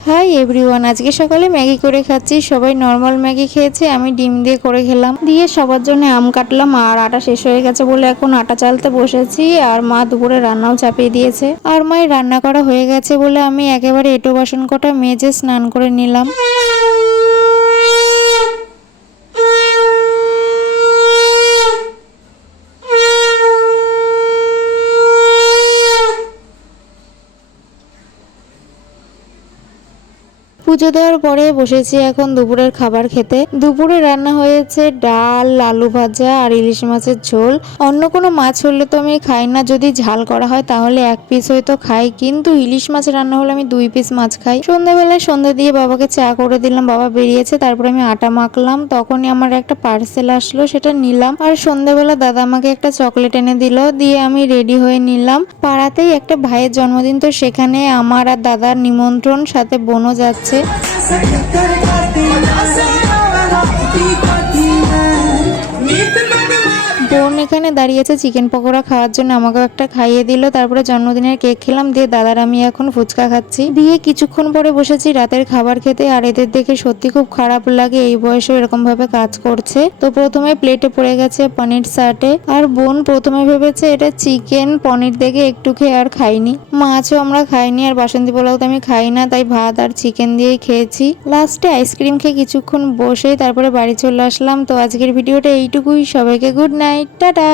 Hi everyone, আজকে সকালে Maggi করে খাচ্ছি। সবাই নর্মাল ম্যাগি খেয়েছে, আমি ডিম দিয়ে করে খেলাম। দিয়ে সবার জন্য আম কাটলাম, আর আটা শেষ হয়ে গেছে বলে এখন আটা চালতে বসেছি। আর মা দুপুরে রান্নাও চাপিয়ে দিয়েছে। আর মায়ের রান্না করা হয়ে গেছে বলে আমি একেবারে এঁটো বাসন কটা মেজে স্নান করে নিলাম। পুজো দেওয়ার পরে বসেছি এখন দুপুরের খাবার খেতে। দুপুরে রান্না হয়েছে ডাল, আলু ভাজা আর ইলিশ মাছের ঝোল। অন্য কোনো মাছ হলে তো আমি খাই না, যদি ঝাল করা হয় তাহলে এক পিস হয়তো খাই, কিন্তু ইলিশ মাছ রান্না হলে আমি 2 পিস মাছ খাই। সন্ধ্যাবেলায় সন্ধ্যা দিয়ে বাবাকে চা করে দিলাম, বাবা বেরিয়েছে। তারপরে আমি আটা মাখলাম, তখনই আমার একটা পার্সেল আসলো, সেটা নিলাম। আর সন্ধ্যাবেলা দাদা আমাকে একটা চকলেট এনে দিল, দিয়ে আমি রেডি হয়ে নিলাম। পাড়াতেই একটা ভাইয়ের জন্মদিন, তো সেখানে আমার আর দাদার নিমন্ত্রণ, সাথে বোনও যাচ্ছে। বোন এখানে দাঁড়িয়েছে চিকেন পকোড়া খাওয়ার জন্য, আমাকেও একটা খাইয়ে দিল। তারপরে জন্মদিনের কেক খেলাম, দিয়ে দাদার আমি এখন ফুচকা খাচ্ছি। দিয়ে কিছুক্ষণ পরে বসেছি রাতের খাবার খেতে। আর এদের দেখে সত্যি খুব খারাপ লাগে, এই বয়সে এরকম ভাবে কাজ করছে। তো প্রথমে প্লেটে পড়ে গেছে পনির সাটে, আর বোন প্রথমে ভেবেছে এটা চিকেন, পনির দেখে একটু খেয়ে আর খাইনি। মাছও আমরা খাইনি, আর বাসন্তী পোলাও তো আমি খাই না, তাই ভাত আর চিকেন দিয়েই খেয়েছি। লাস্টে আইসক্রিম খেয়ে কিছুক্ষণ বসে তারপরে বাড়ি চলে আসলাম। তো আজকের ভিডিওটা এইটুকুই। সবাইকে গুড নাইট, টাটা।